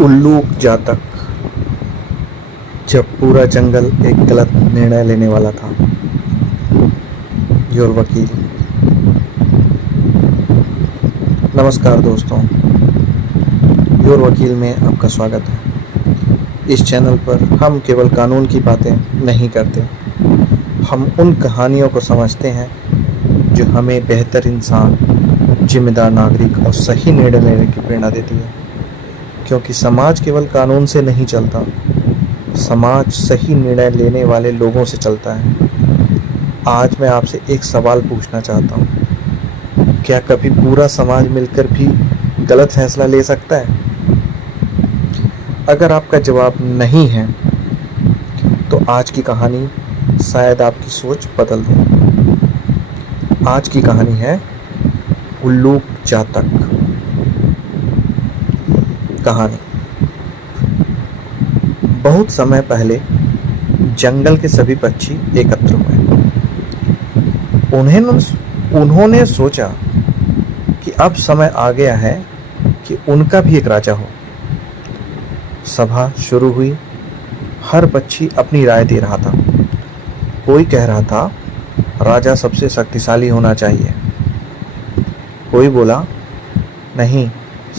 उल्लू जातक। जब पूरा जंगल एक गलत निर्णय लेने वाला था। योर वकील। नमस्कार दोस्तों, योर वकील में आपका स्वागत है। इस चैनल पर हम केवल कानून की बातें नहीं करते, हम उन कहानियों को समझते हैं जो हमें बेहतर इंसान, जिम्मेदार नागरिक और सही निर्णय लेने की प्रेरणा देती है। क्योंकि समाज केवल कानून से नहीं चलता, समाज सही निर्णय लेने वाले लोगों से चलता है। आज मैं आपसे एक सवाल पूछना चाहता हूँ, क्या कभी पूरा समाज मिलकर भी गलत फैसला ले सकता है? अगर आपका जवाब नहीं है तो आज की कहानी शायद आपकी सोच बदल दे। आज की कहानी है उल्लू जातक। कहानी। बहुत समय पहले जंगल के सभी पक्षी एकत्र हुए। उन्होंने सोचा कि अब समय आ गया है कि उनका भी एक राजा हो। सभा शुरू हुई। हर पक्षी अपनी राय दे रहा था। कोई कह रहा था राजा सबसे शक्तिशाली होना चाहिए। कोई बोला नहीं,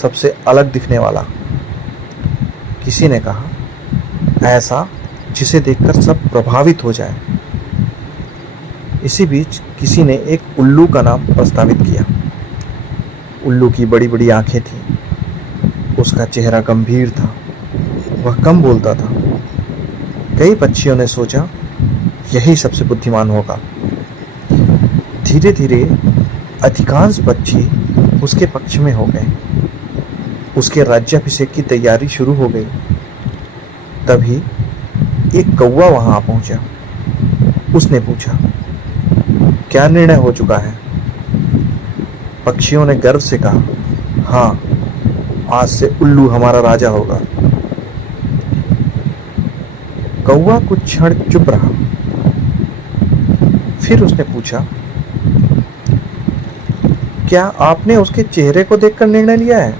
सबसे अलग दिखने वाला। किसी ने कहा ऐसा जिसे देखकर सब प्रभावित हो जाए। इसी बीच किसी ने एक उल्लू का नाम प्रस्तावित किया। उल्लू की बड़ी बड़ी आंखें थीं, उसका चेहरा गंभीर था, वह कम बोलता था। कई पक्षियों ने सोचा यही सबसे बुद्धिमान होगा। धीरे धीरे अधिकांश पक्षी उसके पक्ष में हो गए। उसके राज्याभिषेक की तैयारी शुरू हो गई। तभी एक कौवा वहां आ पहुंचा। उसने पूछा, क्या निर्णय हो चुका है? पक्षियों ने गर्व से कहा, हाँ, आज से उल्लू हमारा राजा होगा। कौवा कुछ क्षण चुप रहा। फिर उसने पूछा, क्या आपने उसके चेहरे को देखकर निर्णय लिया है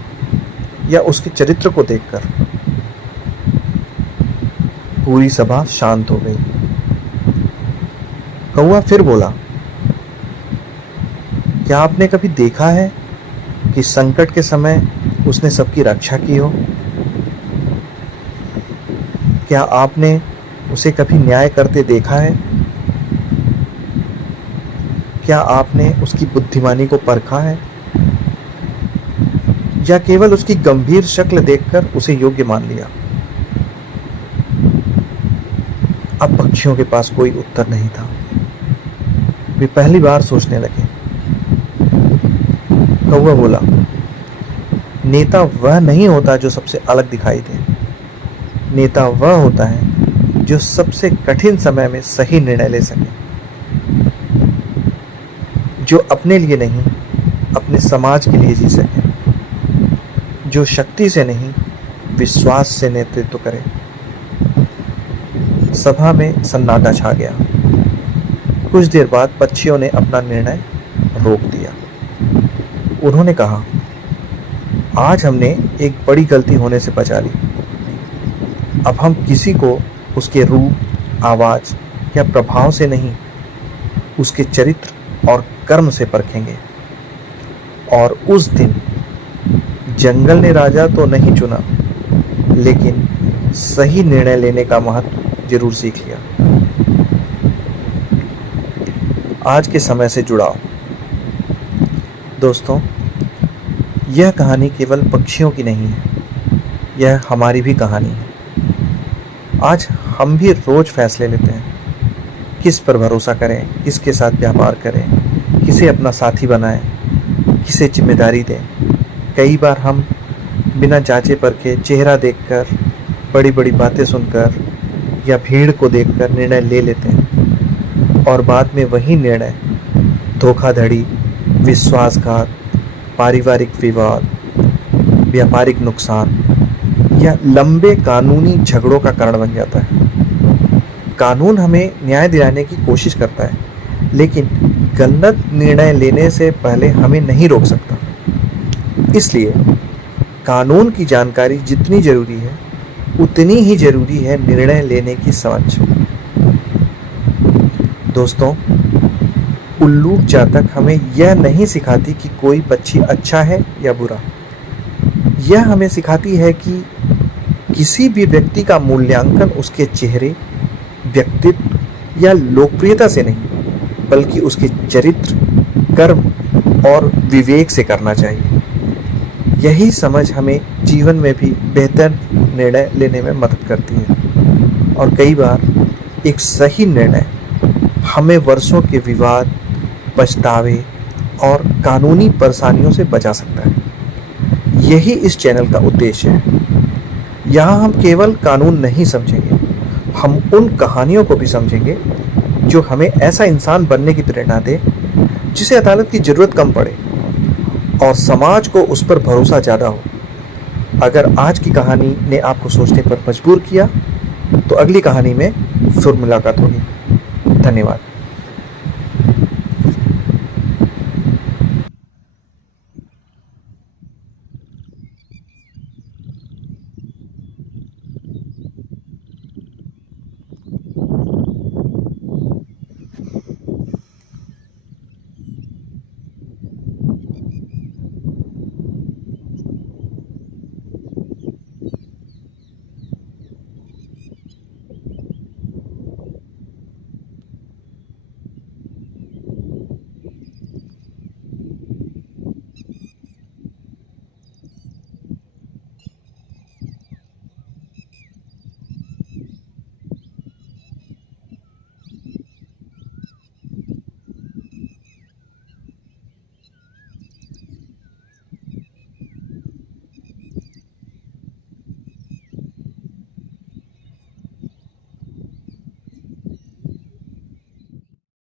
या उसके चरित्र को देखकर? पूरी सभा शांत हो गई। कौवा फिर बोला, क्या आपने कभी देखा है कि संकट के समय उसने सबकी रक्षा की हो? क्या आपने उसे कभी न्याय करते देखा है? क्या आपने उसकी बुद्धिमानी को परखा है या केवल उसकी गंभीर शक्ल देखकर उसे योग्य मान लिया? अब पक्षियों के पास कोई उत्तर नहीं था। वे पहली बार सोचने लगे। कौवा बोला, नेता वह नहीं होता जो सबसे अलग दिखाई दे। नेता वह होता है जो सबसे कठिन समय में सही निर्णय ले सके, जो अपने लिए नहीं, अपने समाज के लिए जी सके, जो शक्ति से नहीं, विश्वास से नेतृत्व करे। सभा में सन्नाटा छा गया। कुछ देर बाद पक्षियों ने अपना निर्णय रोक दिया। उन्होंने कहा, आज हमने एक बड़ी गलती होने से बचा ली। अब हम किसी को उसके रूप, आवाज या प्रभाव से नहीं, उसके चरित्र और कर्म से परखेंगे। और उस दिन जंगल ने राजा तो नहीं चुना, लेकिन सही निर्णय लेने का महत्व जरूर सीख लिया। आज के समय से जुड़ाव। दोस्तों, यह कहानी केवल पक्षियों की नहीं है, यह हमारी भी कहानी है। आज हम भी रोज फैसले लेते हैं, किस पर भरोसा करें, किसके साथ व्यापार करें, किसे अपना साथी बनाएं, किसे जिम्मेदारी दें। कई बार हम बिना जांचे परखे, चेहरा देखकर, बड़ी बड़ी बातें सुनकर या भीड़ को देखकर निर्णय ले लेते हैं और बाद में वही निर्णय धोखाधड़ी, विश्वासघात, पारिवारिक विवाद, व्यापारिक नुकसान या लंबे कानूनी झगड़ों का कारण बन जाता है। कानून हमें न्याय दिलाने की कोशिश करता है, लेकिन गलत निर्णय लेने से पहले हमें नहीं रोक सकता। इसलिए कानून की जानकारी जितनी जरूरी है उतनी ही जरूरी है निर्णय लेने की समझ। दोस्तों, उल्लूक जातक हमें यह नहीं सिखाती कि कोई पक्षी अच्छा है या बुरा। यह हमें सिखाती है कि किसी भी व्यक्ति का मूल्यांकन उसके चेहरे, व्यक्तित्व या लोकप्रियता से नहीं, बल्कि उसके चरित्र, कर्म और विवेक से करना चाहिए। यही समझ हमें जीवन में भी बेहतर निर्णय लेने में मदद करती है और कई बार एक सही निर्णय हमें वर्षों के विवाद, पछतावे और कानूनी परेशानियों से बचा सकता है। यही इस चैनल का उद्देश्य है। यहाँ हम केवल कानून नहीं समझेंगे, हम उन कहानियों को भी समझेंगे जो हमें ऐसा इंसान बनने की प्रेरणा दे जिसे अदालत की ज़रूरत कम पड़े और समाज को उस पर भरोसा ज़्यादा हो। अगर आज की कहानी ने आपको सोचने पर मजबूर किया तो अगली कहानी में फिर मुलाकात होगी। धन्यवाद।